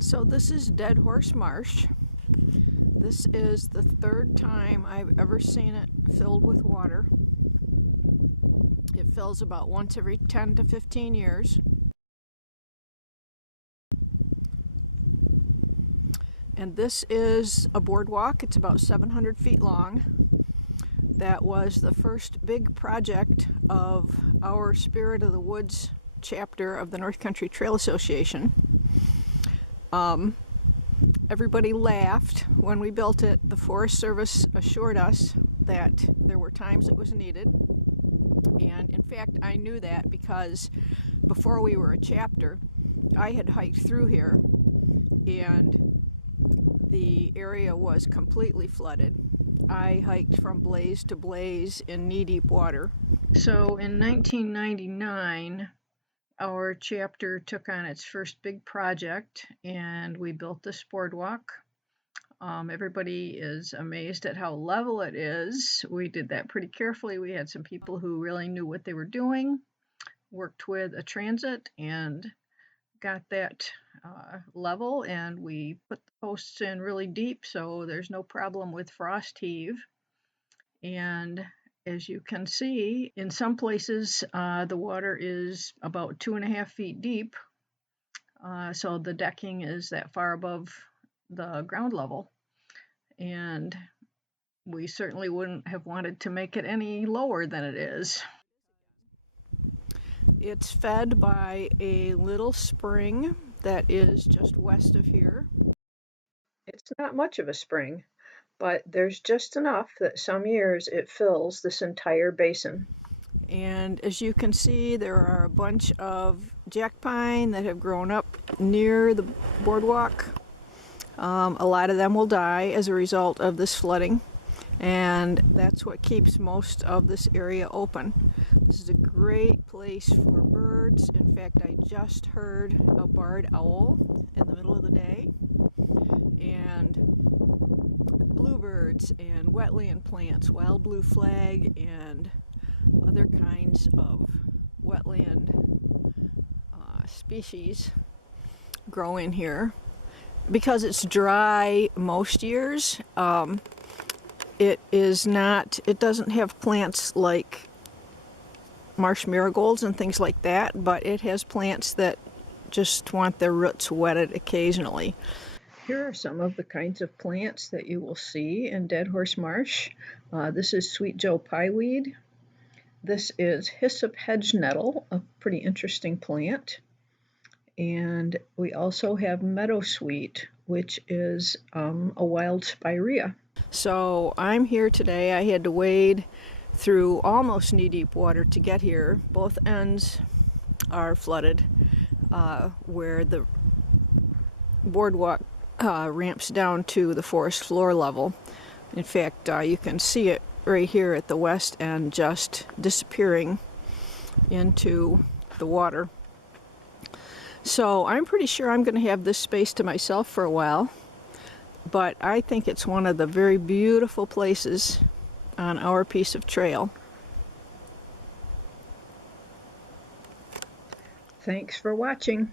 So this is Dead Horse Marsh. This is the third time I've ever seen it filled with water. It fills about once every 10 to 15 years. And this is a boardwalk. It's about 700 feet long. That was the first big project of our Spirit of the Woods chapter of the North Country Trail Association. Everybody laughed when we built it. The Forest Service assured us that there were times it was needed. And in fact, I knew that because before we were a chapter, I had hiked through here and the area was completely flooded. I hiked from blaze to blaze in knee-deep water. So in 1999, our chapter took on its first big project and we built this boardwalk. Everybody is amazed at how level it is. We did that pretty carefully. We had some people who really knew what they were doing, worked with a transit and got that level, and we put the posts in really deep so there's no problem with frost heave. And as you can see, in some places the water is about 2.5 feet deep, so the decking is that far above the ground level, and we certainly wouldn't have wanted to make it any lower than it is. It's fed by a little spring that is just west of here. It's not much of a spring, but there's just enough that some years it fills this entire basin. And as you can see, there are a bunch of jack pine that have grown up near the boardwalk. A lot of them will die as a result of this flooding, and that's what keeps most of this area open. This is a great place for birds. In fact, I just heard a barred owl in the middle of the day, and bluebirds and wetland plants, wild blue flag and other kinds of wetland species grow in here. Because it's dry most years, it doesn't have plants like marsh marigolds and things like that, but it has plants that just want their roots wetted occasionally. Here are some of the kinds of plants that you will see in Dead Horse Marsh. This is sweet Joe pieweed. This is hyssop hedge nettle, a pretty interesting plant. And we also have meadowsweet, which is a wild spirea. So I'm here today. I had to wade through almost knee-deep water to get here. Both ends are flooded, where the boardwalk ramps down to the forest floor level. In fact, you can see it right here at the west end, just disappearing into the water. So I'm pretty sure I'm going to have this space to myself for a while, but I think it's one of the very beautiful places on our piece of trail. Thanks for watching.